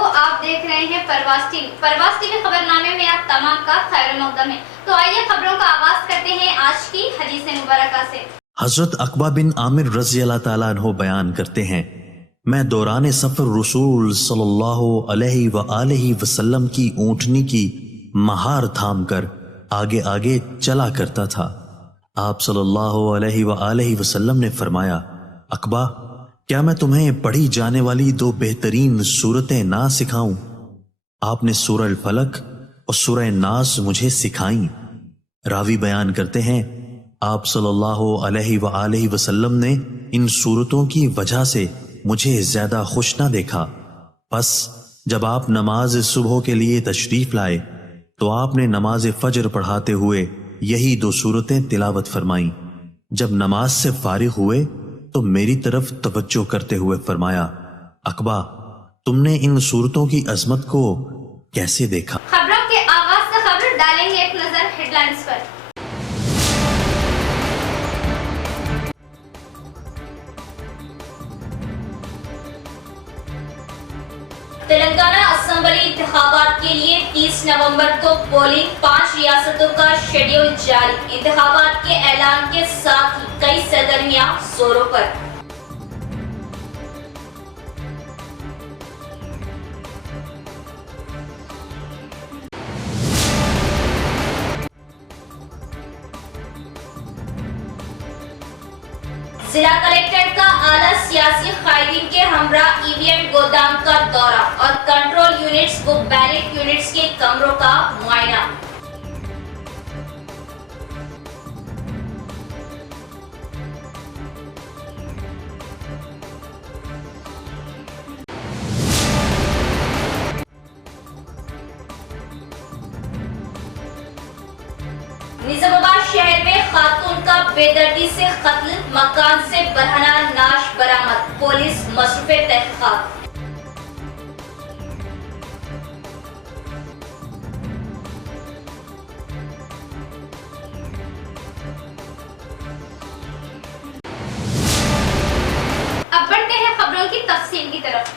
ہو، آپ دیکھ رہے ہیں پرواز ٹی وی۔ پرواز ٹی وی خبرنامے میں آپ تمام کا خیر مقدم ہے۔ تو آئیے خبروں کا آغاز کرتے ہیں آج کی حدیث مبارکہ سے۔ حضرت عقبہ بن عامر رضی اللہ تعالیٰ عنہ بیان کرتے ہیں، میں دوران سفر رسول صلی اللہ علیہ وآلہ وسلم کی اونٹنی کی مہار تھام کر آگے آگے چلا کرتا تھا۔ آپ صلی اللہ علیہ وآلہ وسلم نے فرمایا، عقبہ کیا میں تمہیں پڑھی جانے والی دو بہترین سورتیں نہ سکھاؤں؟ آپ نے سورہ الفلق اور سورہ ناس مجھے سکھائیں۔ راوی بیان کرتے ہیں، آپ صلی اللہ علیہ وآلہ وسلم نے ان سورتوں کی وجہ سے مجھے زیادہ خوش نہ دیکھا۔ پس جب آپ نماز صبح کے لیے تشریف لائے تو آپ نے نماز فجر پڑھاتے ہوئے یہی دو سورتیں تلاوت فرمائیں۔ جب نماز سے فارغ ہوئے تو میری طرف توجہ کرتے ہوئے فرمایا، عقبہ تم نے ان سورتوں کی عظمت کو کیسے دیکھا؟ خبروں کے آغاز سے خبر ڈالیں گے ایک نظر ہیڈ لائنز پر۔ تلنگانہ اسمبلی انتخابات کے لیے 30 نومبر کو پولنگ، 5 ریاستوں کا شیڈول جاری۔ انتخابات کے اعلان کے ساتھ ہی کئی سرگرمیاں زوروں پر۔ ضلع کلکٹر کا اعلیٰ سیاسی قائدین کے ہمراہ ای وی ایم گودام کا دورہ اور کنٹرول یونٹس و بیلٹ یونٹس کے کمروں کا معائنہ۔ نظام آباد شہر میں خاتون کا بے دردی سے قتل، مکان سے برہنہ نعش برآمد، پولیس مصروف تحقیقات۔ اب بڑھتے ہیں خبروں کی تفصیل کی طرف۔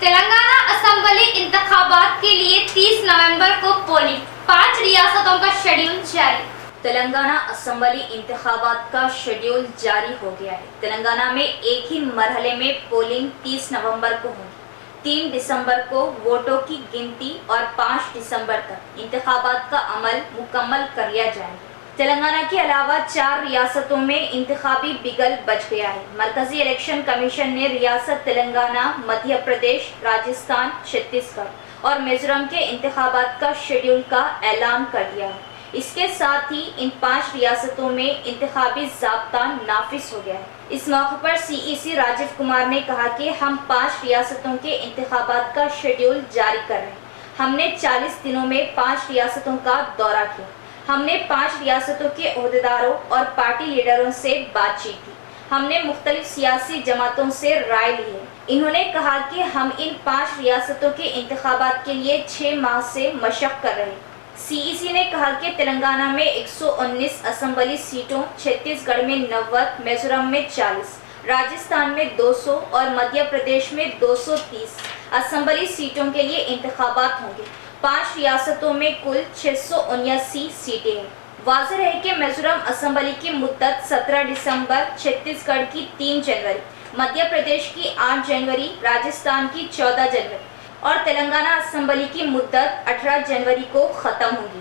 تلنگانہ اسمبلی انتخابات کے لیے 30 نومبر کو پولنگ، 5 ریاستوں کا شیڈول جاری۔ تلنگانہ اسمبلی انتخابات کا شیڈول جاری ہو گیا ہے۔ تلنگانہ میں ایک ہی مرحلے میں پولنگ 30 نومبر کو ہوگی۔ 3 دسمبر کو ووٹوں کی گنتی اور 5 دسمبر تک انتخابات کا عمل مکمل کر لیا جائے گا۔ تلنگانہ کے علاوہ 4 ریاستوں میں انتخابی بگل بچ گیا ہے۔ مرکزی الیکشن کمیشن نے ریاست تلنگانہ، مدھیہ پردیش، راجستھان، چھتیس گڑھ اور میزورم کے انتخابات کا شیڈول کا اعلان کر دیا ہے۔ اس کے ساتھ ہی ان 5 ریاستوں میں انتخابی ضابطہ نافذ ہو گیا ہے۔ اس موقع پر سی ای سی راجیو کمار نے کہا کہ ہم 5 ریاستوں کے انتخابات کا شیڈول جاری کر رہے ہیں۔ ہم نے 40 دنوں میں 5 ریاستوں کا دورہ کیا۔ ہم نے 5 ریاستوں کے عہدیداروں اور پارٹی لیڈروں سے بات چیت کی۔ ہم نے مختلف سیاسی جماعتوں سے رائے لی ہے۔ انہوں نے کہا کہ ہم ان 5 ریاستوں کے انتخابات کے لیے 6 ماہ سے مشق کر رہے ہیں۔ سی ای سی نے کہا کہ تلنگانہ میں 119 اسمبلی سیٹوں، چھتیس گڑھ میں 90، میزورم میں 40، راجستھان میں 200 اور مدھیہ پردیش میں 230 اسمبلی سیٹوں کے لیے انتخابات ہوں گے۔ 5 ریاستوں میں کل 679 سیٹیں ہیں۔ واضح ہے کہ میزورم اسمبلی کی مدت 17 دسمبر، چھتیس گڑھ کی 3 جنوری، مدھیہ پردیش کی 8 جنوری، راجستھان کی 14 جنوری اور تلنگانہ اسمبلی کی مدت 18 جنوری کو ختم ہوگی۔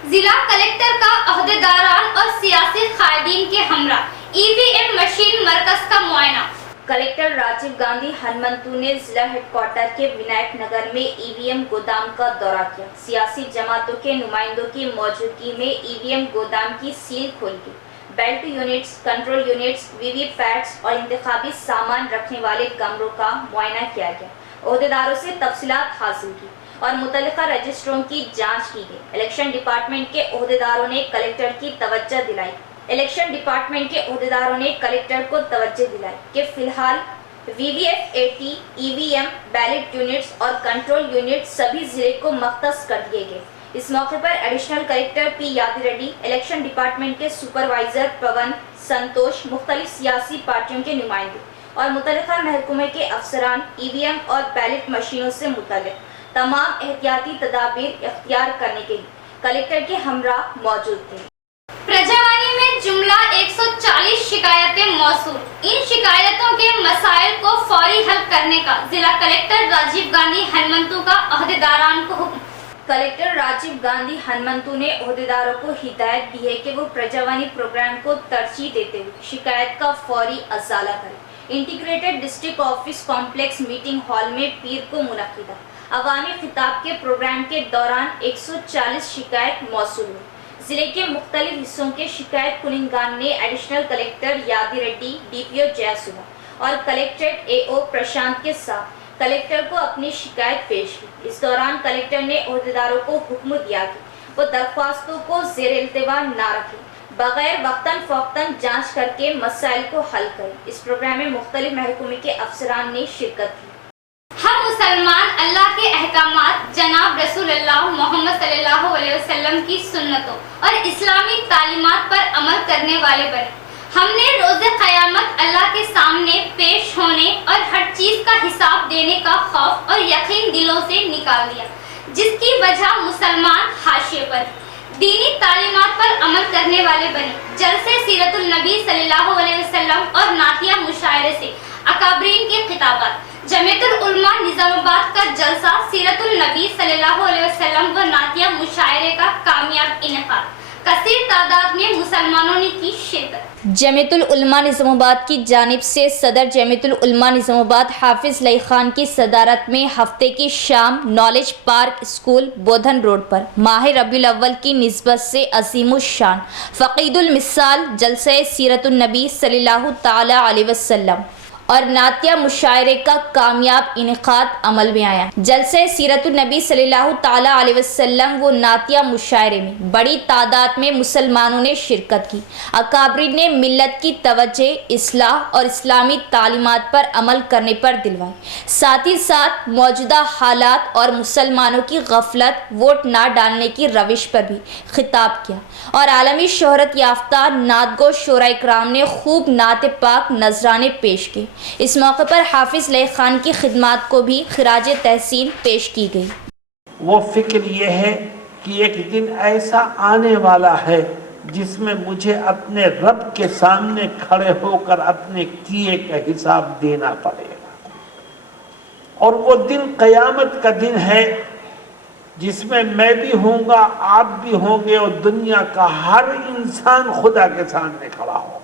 ضلع کلکٹر کا عہدیداران اور سیاسی قائدین کے ہمراہ ای وی ایم مشین مرکز کا معائنہ۔ کلکٹر راجیو گاندھی ہنمنتو نے ضلع ہیڈ کوارٹر کے ونائک نگر میں ای وی ایم گودام کا دورہ کیا۔ سیاسی جماعتوں کے نمائندوں کی موجودگی میں ای وی ایم گودام کی سیل کھولی گئی۔ بیلٹ یونٹس، کنٹرول یونٹس، وی وی پیٹس اور انتخابی سامان رکھنے والے کمروں کا معائنہ کیا گیا۔ عہدیداروں سے تفصیلات حاصل کی اور متعلقہ رجسٹروں کی جانچ کی گئی۔ الیکشن ڈپارٹمنٹ کے عہدیداروں نے کلکٹر کی توجہ دلائی۔ الیکشن ڈپارٹمنٹ کے عہدیداروں نے کلکٹر کو توجہ دلائی کہ فی الحال V V F A T, E V M, ballot units اور کنٹرول یونٹ سبھی ضلع کو مختص کر دیے گئے۔ اس موقع پر additional collector P Yadi Reddy, election department کے سپروائزر پون سنتوش، مختلف سیاسی پارٹیوں کے نمائندے اور متعلقہ محکمے کے افسران ای وی ایم اور بیلٹ مشینوں سے متعلق تمام احتیاطی تدابیر اختیار کرنے کے لیے کلکٹر کے ہمراہ موجود تھے۔ پرجاوانی میں جملہ 140 شکایتیں موصول، ان شکایتوں کے مسائل کو فوری حل کرنے کا ضلع کلکٹر راجیو گاندھی ہنمنتو کا عہدیداران کو حکم۔ کلکٹر راجیو گاندھی ہنمنتو نے عہدیداروں کو ہدایت دی ہے کہ وہ پرجاوانی پروگرام کو ترجیح دیتے ہوئے شکایت کا فوری ازالہ کریں۔ Integrated district office complex meeting hall میں پیر کو منعقدہ عوامی خطاب کے پروگرام کے دوران 140 شکایت موصول ہوئی۔ ضلع کے مختلف حصوں کے شکایت کنندگان نے additional collector Yadi Reddy, D P O J Suba اور کلکٹریٹ اے او پرشانت کے ساتھ کلکٹر کو اپنی شکایت پیش کی۔ اس دوران کلکٹر نے عہدیداروں کو حکم دیا کہ وہ درخواستوں کو زیر التوا نہ رکھیں، بغیر وقتاً فوقتاً جانچ کر کے مسائل کو حل کریں۔ اس پروگرام میں مختلف محکمے کے افسران نے شرکت کی۔ ہم مسلمان اللہ کے احکامات، جناب رسول اللہ محمد صلی اللہ علیہ وسلم کی سنتوں اور اسلامی تعلیمات پر عمل کرنے والے بنے۔ ہم نے روز قیامت اللہ کے سامنے پیش ہونے اور ہر چیز کا حساب دینے کا خوف اور یقین دلوں سے نکال دیا، جس کی وجہ مسلمان حاشیے پر دینی تعلیمات پر عمل کرنے والے بنے۔ جلسے سیرت النبی صلی اللہ علیہ وسلم اور نعتیہ مشاعرے سے اکابرین کے خطابات، جمعیت العلماء نظام آباد کا جلسہ سیرت النبی صلی اللہ علیہ وسلم و نعتیہ مشاعرے کا کامیاب انعقاد، کثیر تعداد میں مسلمانوں نے کی شرکت۔ جمعیت العلماء نظام آباد کی جانب سے صدر جمعیت العلماء نظام آباد حافظ لئی خان کی صدارت میں ہفتے کی شام نالج پارک اسکول بودھن روڈ پر ماہ ربیع الاول کی نسبت سے عظیم الشان فقید المثال جلسہ سیرت النبی صلی اللہ تعالی علیہ وسلم اور نعتیہ مشاعرے کا کامیاب انعقاد عمل میں آیا۔ جلسہ سیرت النبی صلی اللہ تعالیٰ علیہ وسلم و نعتیہ مشاعرے میں بڑی تعداد میں مسلمانوں نے شرکت کی۔ اکابرین نے ملت کی توجہ اصلاح اور اسلامی تعلیمات پر عمل کرنے پر دلوائی، ساتھ ہی ساتھ موجودہ حالات اور مسلمانوں کی غفلت، ووٹ نہ ڈالنے کی روش پر بھی خطاب کیا، اور عالمی شہرت یافتہ نعت گو شعراء کرام نے خوب نعت پاک نذرانے پیش کیے۔ اس موقع پر حافظ لئی خان کی خدمات کو بھی خراج تحسین پیش کی گئی۔ وہ فکر یہ ہے کہ ایک دن ایسا آنے والا ہے جس میں مجھے اپنے رب کے سامنے کھڑے ہو کر اپنے کیے کا حساب دینا پڑے گا، اور وہ دن قیامت کا دن ہے جس میں میں بھی ہوں گا، آپ بھی ہوں گے، اور دنیا کا ہر انسان خدا کے سامنے کھڑا ہوگا۔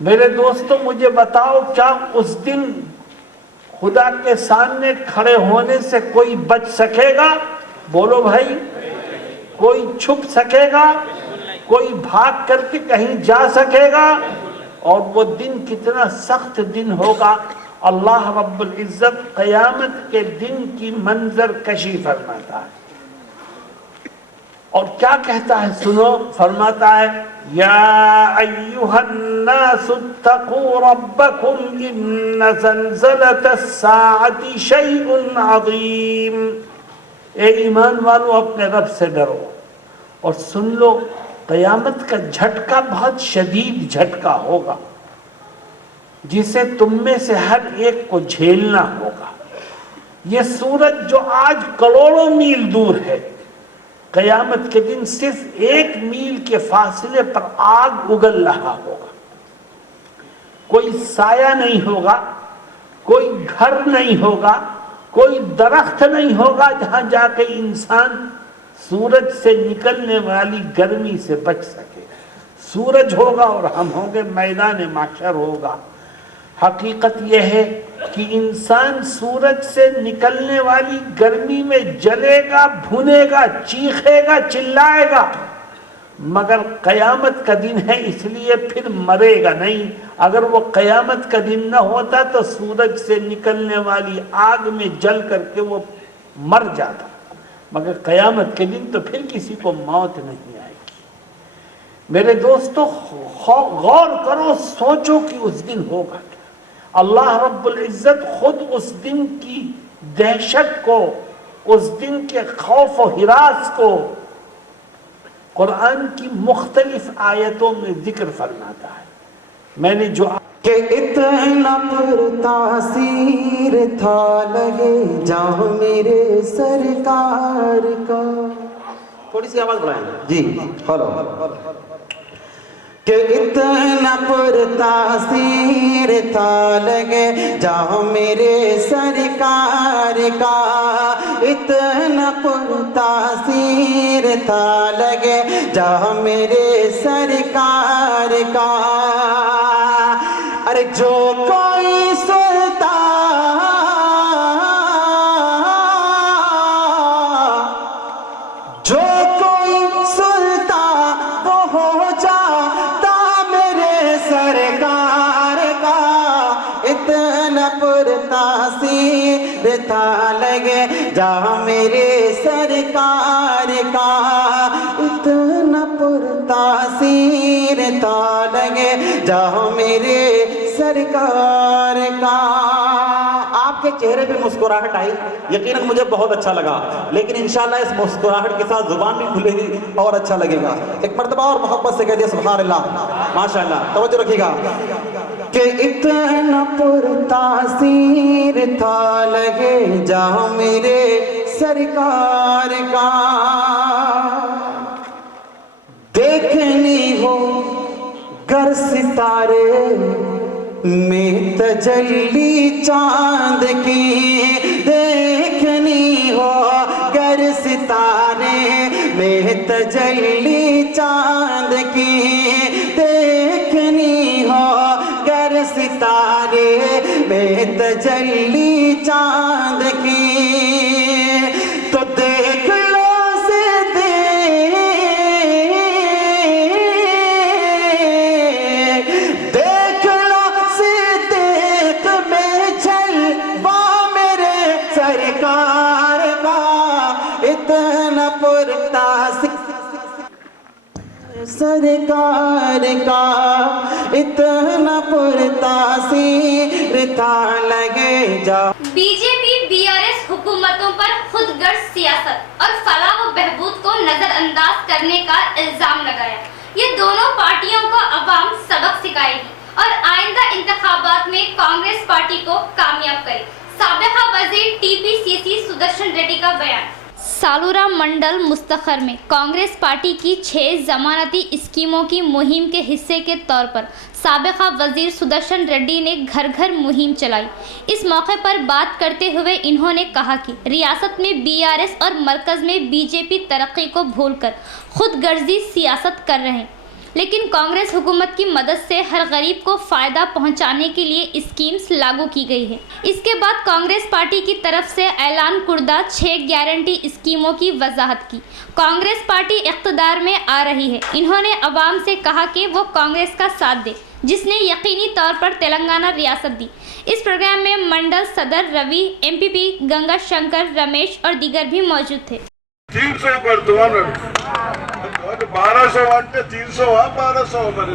میرے دوستو، مجھے بتاؤ، کیا اس دن خدا کے سامنے کھڑے ہونے سے کوئی بچ سکے گا؟ بولو بھائی، کوئی چھپ سکے گا؟ کوئی بھاگ کر کے کہیں جا سکے گا؟ اور وہ دن کتنا سخت دن ہوگا۔ اللہ رب العزت قیامت کے دن کی منظر کشی فرماتا ہے، اور کیا کہتا ہے سنو، فرماتا ہے یا ایھا الناس اتقوا ربکم ان زلزلۃ الساعۃ شیء عظیم۔ اے ایمان والو، اپنے رب سے ڈرو اور سن لو، قیامت کا جھٹکا بہت شدید جھٹکا ہوگا جسے تم میں سے ہر ایک کو جھیلنا ہوگا۔ یہ سورج جو آج کروڑوں میل دور ہے، قیامت کے دن صرف 1 میل کے فاصلے پر آگ اگل رہا ہوگا۔ کوئی سایہ نہیں ہوگا، کوئی گھر نہیں ہوگا، کوئی درخت نہیں ہوگا جہاں جا کے انسان سورج سے نکلنے والی گرمی سے بچ سکے۔ سورج ہوگا اور ہم ہوں گے، میدان محشر ہوگا۔ حقیقت یہ ہے کہ انسان سورج سے نکلنے والی گرمی میں جلے گا، بھنے گا، چیخے گا، چلائے گا، مگر قیامت کا دن ہے اس لیے پھر مرے گا نہیں۔ اگر وہ قیامت کا دن نہ ہوتا تو سورج سے نکلنے والی آگ میں جل کر کے وہ مر جاتا، مگر قیامت کے دن تو پھر کسی کو موت نہیں آئے گی۔ میرے دوستو، غور کرو، سوچو کہ اس دن ہوگا کیا۔ اللہ رب العزت خود اس دن کی دہشت کو، اس دن کے خوف و ہراس کو قرآن کی مختلف آیتوں میں ذکر فرماتا ہے۔ میں نے جو کہ اتنا پرتاثیر تھا لگے جہاں میرے سرکار کا. تھوڑی سی آواز بڑھائیں جی. ہلو. کہ اتنا پرتاثیر تھا لگے جہاں میرے سرکار کا. اتنا پرتاثیر تھا لگے جہاں میرے سرکار کا. ارے جو کوئی سلطان وہ ہو جاتا میرے سرکار کا. اتنا پرتاثیر تھا لگے جہاں میرے سرکار کا. اتنا پرتاثیر تھا لگے جہاں میرے سرکار کا. آپ کے چہرے پہ مسکراہٹ آئی، یقیناً مجھے بہت اچھا لگا، لیکن انشاءاللہ اس مسکراہٹ کے ساتھ زبان بھی کھلے گی اور اچھا لگے گا. ایک مرتبہ اور محبت سے کہہ دیا سبحان اللہ. ماشاءاللہ. توجہ رکھیے گا. کہ اتنا پرتاثیر تھا لگے جہاں میرے سرکار کا. دیکھنی ہو گر ستارے میں تجلی چاند کی. دیکھنی ہو گر ستارے میں تجلی چاند کی. دیکھنی ہو گر ستارے میں تجلی چاند کی. تو دیکھ لو سرکار کا. اتنا پرتاثیر تھا لگے جا. بی جے پی BRS حکومتوں پر خود غرض سیاست اور فلاح و بہبود کو نظر انداز کرنے کا الزام لگایا. یہ دونوں پارٹیوں کو عوام سبق سکھائے گی اور آئندہ انتخابات میں کانگریس پارٹی کو کامیاب کرے. سابقہ وزیر TPCC سدرشن ریڈی کا بیان. سالورا منڈل مستخر میں کانگریس پارٹی کی 6 ضمانتی اسکیموں کی مہم کے حصے کے طور پر سابقہ وزیر سدرشن ریڈی نے گھر گھر مہم چلائی. اس موقع پر بات کرتے ہوئے انہوں نے کہا کہ ریاست میں BRS اور مرکز میں BJP ترقی کو بھول کر خود غرضی سیاست کر رہے ہیں، لیکن کانگریس حکومت کی مدد سے ہر غریب کو فائدہ پہنچانے کے لیے اسکیمز لاگو کی گئی ہے. اس کے بعد کانگریس پارٹی کی طرف سے اعلان کردہ 6 گارنٹی اسکیموں کی وضاحت کی. کانگریس پارٹی اقتدار میں آ رہی ہے. انہوں نے عوام سے کہا کہ وہ کانگریس کا ساتھ دے جس نے یقینی طور پر تلنگانہ ریاست دی. اس پروگرام میں منڈل صدر روی، MPP گنگا شنکر، رمیش اور دیگر بھی موجود تھے. 300 1200 అంటే 300 1200 మరి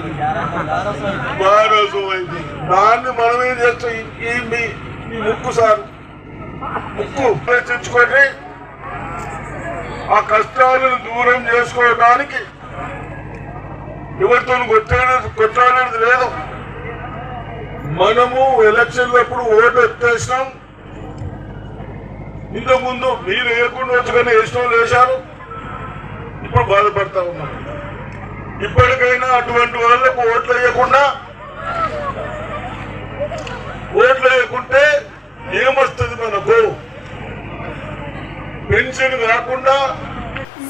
1200 అయింది. దాన్ని మనం ఏం చేస్తాం? ఈ ముక్కు సార్ ముక్కు తెచ్చుకొని ఆ కష్టాలను దూరం చేసుకోవడానికి ఎవరితో కొట్లాడేది లేదు. మనము ఎలక్షన్లప్పుడు ఓటు ఎత్తేసినాం. ఇంతకుముందు మీరు వేయకుండా వచ్చుకొని వేసిన వాళ్ళు వేశారు. ఇప్పుడు బాధపడతా ఉన్నాం. ఇప్పటికైనా అటువంటి వాళ్ళకు ఓట్లు వేయకుంటే ఏమొస్తుంది మనకు? పెన్షన్ కాకుండా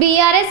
BRS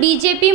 BJP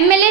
MLA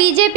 BJP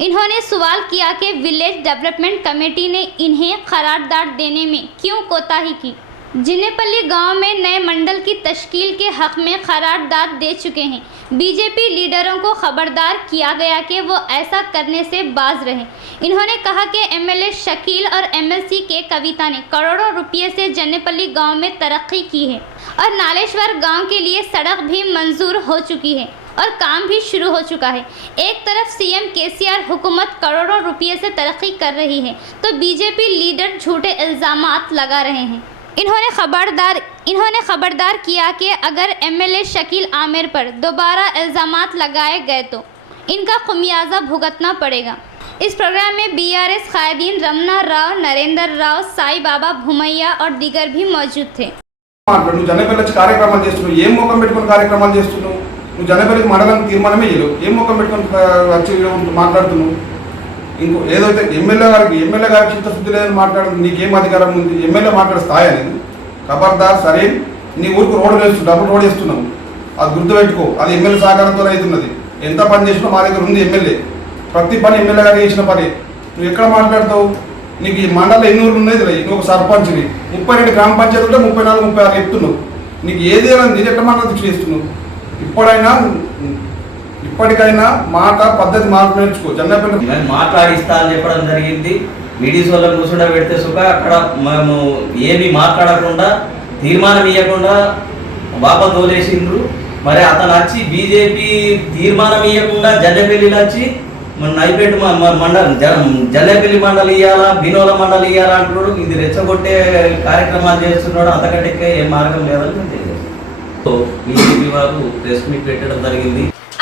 انہوں نے سوال کیا کہ ولیج ڈیولپمنٹ کمیٹی نے انہیں قرارداد دینے میں کیوں کوتاہی کی۔ جنیپلی گاؤں میں نئے منڈل کی تشکیل کے حق میں قرارداد دے چکے ہیں۔ بی جے پی لیڈروں کو خبردار کیا گیا کہ وہ ایسا کرنے سے باز رہیں۔ انہوں نے کہا کہ ایم ایل اے شکیل اور ایم ایل سی کے کویتا نے کروڑوں روپے سے جنیپلی گاؤں میں ترقی کی ہے اور نالیشور گاؤں کے لیے سڑک بھی منظور ہو چکی ہے اور کام بھی شروع ہو چکا ہے۔ ایک طرف سی ایم KCR حکومت کروڑوں روپے سے ترقی کر رہی ہے تو بی جے پی لیڈر جھوٹے الزامات لگا رہے ہیں۔ انہوں نے خبردار کیا کہ اگر ایم ایل اے شکیل عامر پر دوبارہ الزامات لگائے گئے تو ان کا خمیازہ بھگتنا پڑے گا۔ اس پروگرام میں BRS قائدین رمنا راؤ، نریندر راؤ، سائی بابا بھومیا اور دیگر بھی موجود تھے۔ నువ్వు జనపల్లి వచ్చి కార్యక్రమాలు చేస్తున్నావు, ఏం ముఖం పెట్టుకుని కార్యక్రమాలు చేస్తున్నావు? నువ్వు జనపల్లికి మండలం తీర్మానమే చేయలేవు, ఏం ముఖం పెట్టుకుని వచ్చి మాట్లాడుతున్నావు? ఇంకో ఏదైతే ఎమ్మెల్యే గారికి చిత్తశుద్ధి లేదని మాట్లాడుతుంది, నీకేం అధికారం ఉంది? ఎమ్మెల్యే మాట్లాడే స్థాయి అనేది ఖబర్దార్. సరే, నీ ఊరికి రోడ్డు వేస్తున్నావు, డబుల్ రోడ్ వేస్తున్నావు, అది గుర్తుపెట్టుకో. అది ఎమ్మెల్యే సహకారంతో అవుతున్నది. ఎంత పని చేసినా మా దగ్గర ఉంది ఎమ్మెల్యే, ప్రతి పని ఎమ్మెల్యే గారు చేసిన పని. నువ్వు ఎక్కడ మాట్లాడతావు? నీకు ఈ మండలం ఎన్ని ఊళ్ళు ఉన్నాయి తెలియదు, నువ్వు ఒక సర్పంచ్ని, 32 గ్రామ పంచాయతీ ఉంటే 34, 36 చెప్తున్నావు. నీకు ఏది నేను ఎట్లా మాట్లాడి చేస్తున్నావు? ఇప్పటికైనా మాట పద్ధతి మార్పు నేర్చుకో. జనపల్లి మాట్లాడిస్తా అని చెప్పడం జరిగింది. మీడియా వాళ్ళని కూర్చుండ పెడితే సుఖ అక్కడ మేము ఏమి మాట్లాడకుండా తీర్మానం ఇవ్వకుండా వాపస్ తోలేసిండ్రు. మరి అతను వచ్చి బీజేపీ తీర్మానం ఇవ్వకుండా జల్లెపల్లిలో వచ్చి నైపేట మండలం జల్లెపల్లి మండలి ఇవ్వాలా, బినోల మండలి ఇవ్వాలా అంటున్నాడు. ఇది రెచ్చగొట్టే కార్యక్రమాలు చేస్తున్నాడు. అంతకంటే ఏ మార్గం లేదని నేను తెలియజేస్తాను. బీజేపీ వారు ప్రెస్ మీట్ పెట్టడం జరిగింది।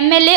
MLA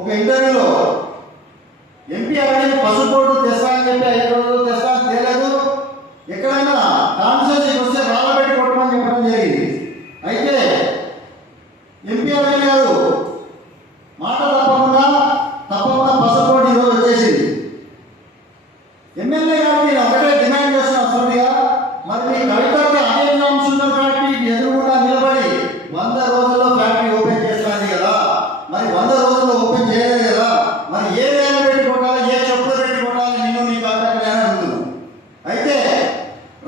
ఒక ఇంటర్వ్యూలో ఎంపీ అవన్నీ పసుపోటు తెస్తా అని చెప్పి 5 రోజులు తెస్తా తేలేదు. ఎక్కడైనా కాన్స్టిట్యూన్సీకి వస్తే రాళ్ళబెట్టి కొట్టమని చెప్పడం జరిగింది. అయితే ఎంపీ అవన్నీ గారు మాట తప్పకుండా పసుపోటు ఈరోజు వచ్చేసింది. ఎమ్మెల్యే గారు నేను ఒకటే డిమాండ్ చేస్తున్నా సోనియా, మరి మీ కవితకి అదే నామసుందర్ ఫ్యాక్టరీకి ఎదురుగుండా నిలబడి 100 రోజుల్లో ఫ్యాక్టరీ ఓపెన్ చేస్తాను కదా, మరి 100 రోజుల్లో ఓపెన్ చేయలేదు కదా, మరి ఏ వేల పెట్టి కొట్టాలి, ఏ చెప్పులు పెట్టి కొట్టాలి, నిన్ను నీ కాంటాక్ట్ అడుగుతున్నాను. అయితే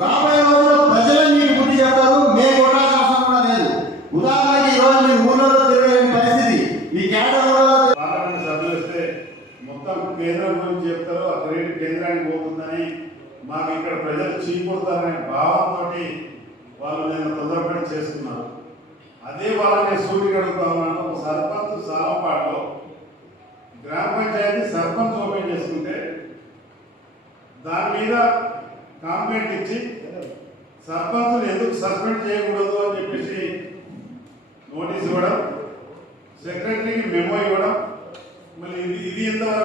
రాబోయే రోజుల్లో ప్రజలే మీకు బుద్ధి చెప్తారు, మేము కొట్టాల్సిన అవసరం కూడా లేదు. ఉదాహరణకి ఈరోజు మీరు ఊళ్ళో తిరగలేని పరిస్థితి, ఈ కేంద్రంలో పార్లమెంట్ సభ్యులు వస్తే మొత్తం కేంద్రం గురించి చెప్తారు, ఆ క్రెడిట్ కేంద్రానికి పోతుందని, మాకు ఇక్కడ ప్రజలు చీకొడతారనే భావంతో వాళ్ళు నేను తొందరపడి చేస్తున్నారు. అదే వాళ్ళని సూర్యుడు అడుగుతా ఉన్నాను. ఒక సర్పంచ్ సాలంపాడులో గ్రామ పంచాయతీ సర్పంచ్ ఓపెన్ చేసుకుంటే దాని మీద కాంప్లైంట్ ఇచ్చి సర్పంచ్లు ఎందుకు సస్పెండ్ చేయకూడదు అని చెప్పేసి నోటీస్ ఇవ్వడం, సెక్రటరీకి మెమో ఇవ్వడం, మళ్ళీ ఇది ఎంతవరకు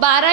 12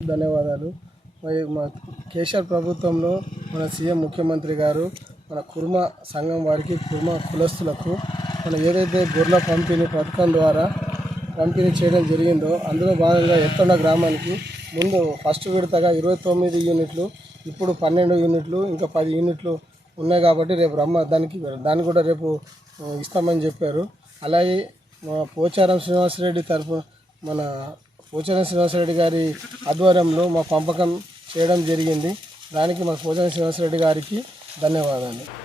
ధన్యవాదాలు। మరి మా కేసీఆర్ ప్రభుత్వంలో మన సీఎం ముఖ్యమంత్రి గారు మన కుర్మ సంఘం వారికి కుర్మ కులస్తులకు మన ఏదైతే గొర్రెల పంపిణీ పథకం ద్వారా పంపిణీ చేయడం జరిగిందో అందులో భాగంగా ఎత్తండ గ్రామానికి ముందు ఫస్ట్ విడతగా 29 యూనిట్లు, ఇప్పుడు 12 యూనిట్లు, ఇంకా 10 యూనిట్లు ఉన్నాయి కాబట్టి రేపు దాన్ని కూడా రేపు ఇస్తామని చెప్పారు। అలాగే మా పోచారం శ్రీనివాసరెడ్డి తరఫున మన పోచారం శ్రీనివాసరెడ్డి గారి ఆధ్వర్యంలో మా పంపకం చేయడం జరిగింది। దానికి మా పోచారం శ్రీనివాసరెడ్డి గారికి ధన్యవాదాలు।